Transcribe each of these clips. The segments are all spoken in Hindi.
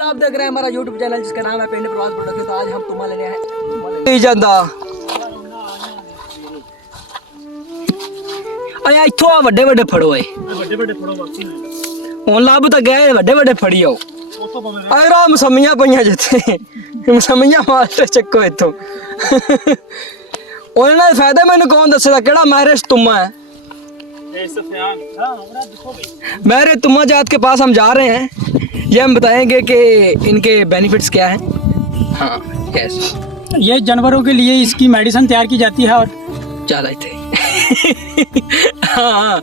तो आप देख रहे हैं हमारा यूट्यूब चैनल जिसका नाम है पिंड प्रवास प्रोडक्शन। तो आज हम तुम्हां लेने आए जांदा आया इथों आ ਵੱਡੇ ਵੱਡੇ ਫੜੋ ਏ ਵੱਡੇ ਫੜੋ ਵਾਪਸੀ ਹੁਣ ਲੱਭ ਤਾਂ ਗਏ ਵੱਡੇ ਫੜੀ ਆਓ ਆਏ ਰਾ ਮਸਮੀਆਂ ਪਈਆਂ ਜਿੱਥੇ ਮਸਮੀਆਂ ਮਾਸਟਰ ਚੱਕੋ ਇਥੋਂ ਉਹਨਾਂ ਦਾ ਫਾਇਦਾ ਮੈਨੂੰ ਕੌਣ ਦੱਸੇਗਾ ਕਿਹੜਾ ਮਾਹਿਰ ਤੁਮਾ है मेरे तुम्मा जात के पास हम जा रहे हैं, ये हम बताएंगे कि इनके बेनिफिट्स क्या हैं। हाँ यस, ये जानवरों के लिए इसकी मेडिसिन तैयार की जाती है और ज़्यादा थे हाँ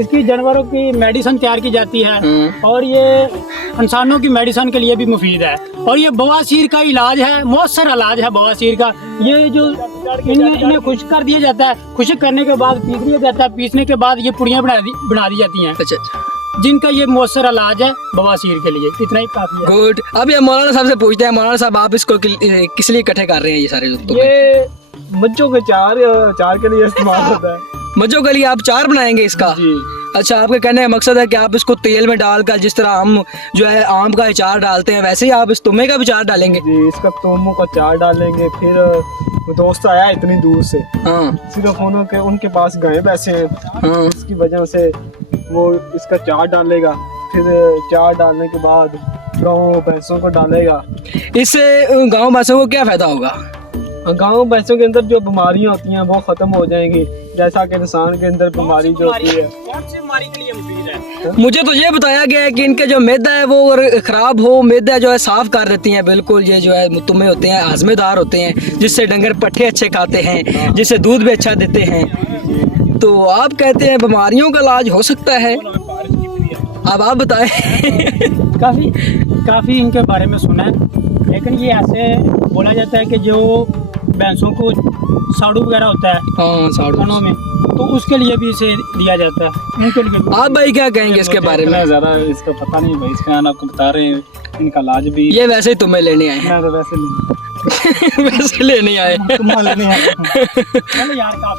इसकी जानवरों की मेडिसिन तैयार की जाती है और ये इंसानों की मेडिसिन के लिए भी मुफीद है। और ये बवासीर का इलाज है, मौसर इलाज है बवासीर का। ये जो इन्हें खुश्क कर दिया जाता है, खुश्क करने के बाद पीस दिया जाता है, पीसने के बाद ये पुड़ियाँ बना दी जाती हैं। अच्छा जिनका ये मौसर इलाज है बवासीर के लिए। इतना ही काफी है। गुड। अब ये मौलाना साहब से पूछते हैं, मौलाना साहब आप इसको किस लिए इकट्ठे कर रहे हैं ये सारे? ये मज्जों के चार के लिए इस्तेमाल होता है। मज्जों के लिए आप चार बनाएंगे इसका? जी। अच्छा, आपके कहने का मकसद है कि आप इसको तेल में डालकर जिस तरह हम जो है आम का अचार डालते हैं वैसे ही आप इस तुम्हे का भी अचार डालेंगे? जी, इसका तोमों का चार डालेंगे। फिर वो दोस्त आया इतनी दूर से, हाँ सिर्फ उनके पास गए पैसे हैं, हाँ इसकी वजह से वो इसका चार डालेगा। फिर चार डालने के बाद गाँव भैंसों को डालेगा। इससे गाँव वासियों को क्या फायदा होगा? गाँव भैंसों के अंदर जो बीमारियां होती हैं वो खत्म हो जाएंगी, जैसा कि इंसान के अंदर बीमारी जो होती है। कौन सी बीमारी के लिए मुफीद है? मुझे तो ये बताया गया है कि इनके जो मैदा है वो अगर खराब हो, मैदा जो है साफ कर देती हैं बिल्कुल। ये जो है तुम्हें होते हैं हाजमेदार होते हैं, जिससे डंगर पट्ठे अच्छे खाते हैं, जिससे दूध भी अच्छा देते हैं। तो आप कहते हैं बीमारियों का इलाज हो सकता है, अब आप बताएं। काफ़ी इनके बारे में सुना है, लेकिन ये ऐसे बोला जाता है कि जो भैंसों को साड़ू वगैरह होता है हाँ खानों में, तो उसके लिए भी इसे दिया जाता है। उनके लिए आप भाई क्या कहेंगे इसके बारे में? ज़्यादा इसका पता नहीं भाई, इसका आपको बता रहे हैं इनका इलाज भी। ये वैसे ही तुम्हें लेने आए हैं? मैं तो वैसे नहीं वैसे लेने आए तुम्हारे लेने आया। चलो यार काफी